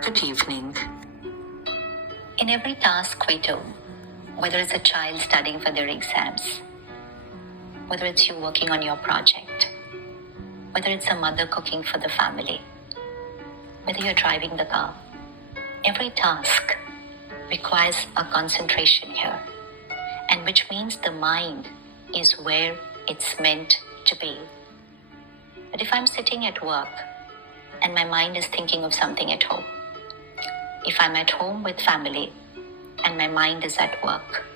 Good evening. In every task we do, whether it's a child studying for their exams, whether it's you working on your project, whether it's a mother cooking for the family, whether you're driving the car, every task requires a concentration here, and which means the mind is where it's meant to be. But if I'm sitting at work and my mind is thinking of something at home, if I'm at home with family and my mind is at work,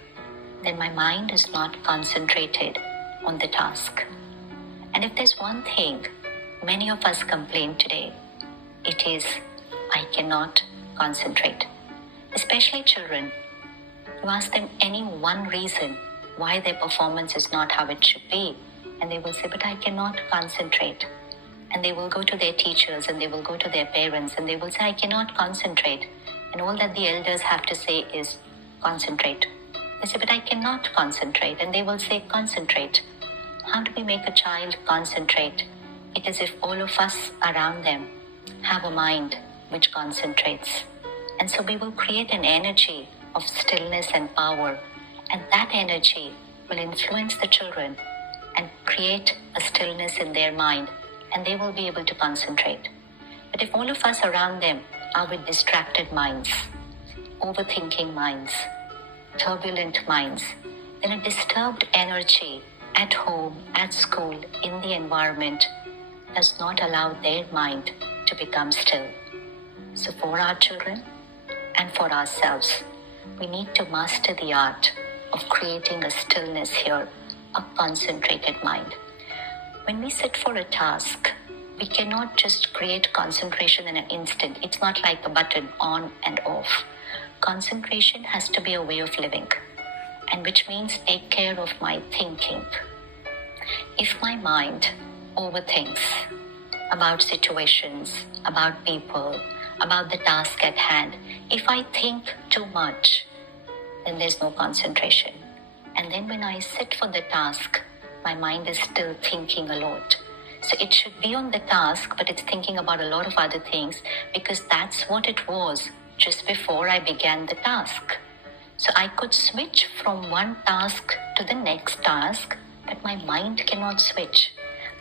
then my mind is not concentrated on the task. And if there's one thing many of us complain today, it is, I cannot concentrate. Especially children. You ask them any one reason why their performance is not how it should be, and they will say, but I cannot concentrate. And they will go to their teachers and they will go to their parents and they will say, I cannot concentrate. And all that the elders have to say is, concentrate. They say, but I cannot concentrate. And they will say, concentrate. How do we make a child concentrate? It is if all of us around them have a mind which concentrates. And so we will create an energy of stillness and power. And that energy will influence the children and create a stillness in their mind. And they will be able to concentrate. But if all of us around them are with distracted minds, overthinking minds, turbulent minds, then a disturbed energy at home, at school, in the environment does not allow their mind to become still. So for our children and for ourselves, we need to master the art of creating a stillness here, a concentrated mind. When we sit for a task, we cannot just create concentration in an instant. It's not like a button on and off. Concentration has to be a way of living, and which means take care of my thinking. If my mind overthinks about situations, about people, about the task at hand, if I think too much, then there's no concentration. And then when I sit for the task, my mind is still thinking a lot. So it should be on the task, but it's thinking about a lot of other things because that's what it was just before I began the task. So I could switch from one task to the next task, but my mind cannot switch.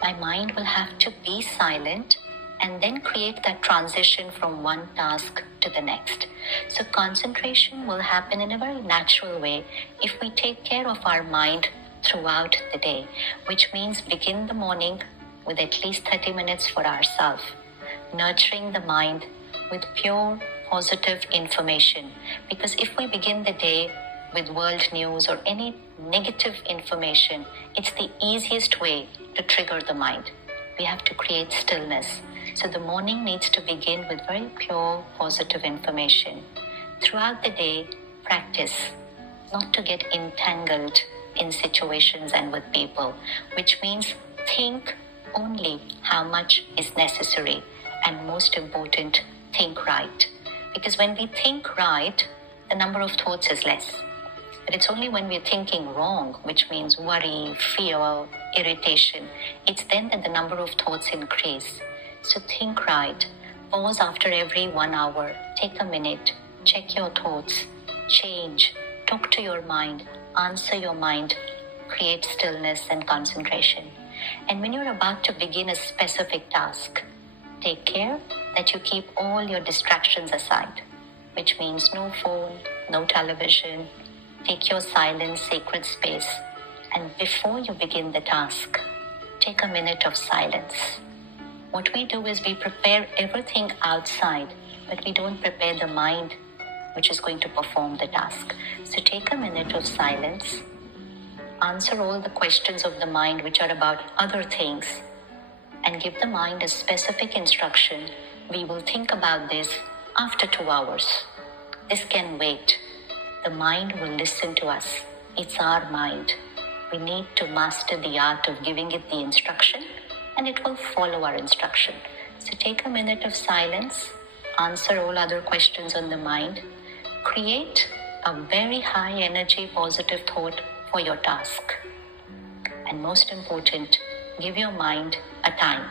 My mind will have to be silent and then create that transition from one task to the next. So concentration will happen in a very natural way if we take care of our mind throughout the day, which means begin the morning with at least 30 minutes for ourselves, nurturing the mind with pure positive information. Because if we begin the day with world news or any negative information, it's the easiest way to trigger the mind. We have to create stillness. So the morning needs to begin with very pure positive information. Throughout the day, practice not to get entangled in situations and with people, which means think only how much is necessary, and most important, think right. Because when we think right, the number of thoughts is less. But it's only when we're thinking wrong, which means worry, fear, irritation, it's then that the number of thoughts increase. So think right. Pause after every 1 hour. Take a minute. Check your thoughts. Change. Talk to your mind. Answer your mind. Create stillness and concentration. And when you're about to begin a specific task, take care that you keep all your distractions aside, which means no phone, no television. Take your silent, sacred space. And before you begin the task, take a minute of silence. What we do is we prepare everything outside, but we don't prepare the mind which is going to perform the task. So take a minute of silence. Answer all the questions of the mind which are about other things, and give the mind a specific instruction. We will think about this after 2 hours. This can wait. The mind will listen to us. It's our mind. We need to master the art of giving it the instruction, and it will follow our instruction. So take a minute of silence. Answer all other questions on the mind. Create a very high energy positive thought for your task. And most important, give your mind a time.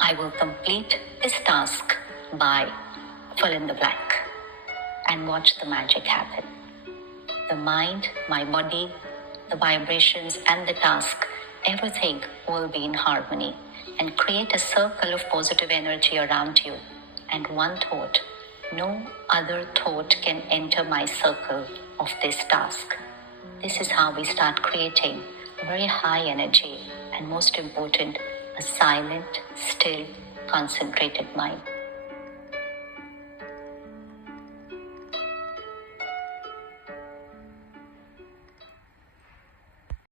I will complete this task by fill in the blank and watch the magic happen. The mind, my body, the vibrations, and the task, everything will be in harmony and create a circle of positive energy around you. And one thought, no other thought can enter my circle of this task. This is how we start creating a very high energy and, most important, a silent, still, concentrated mind.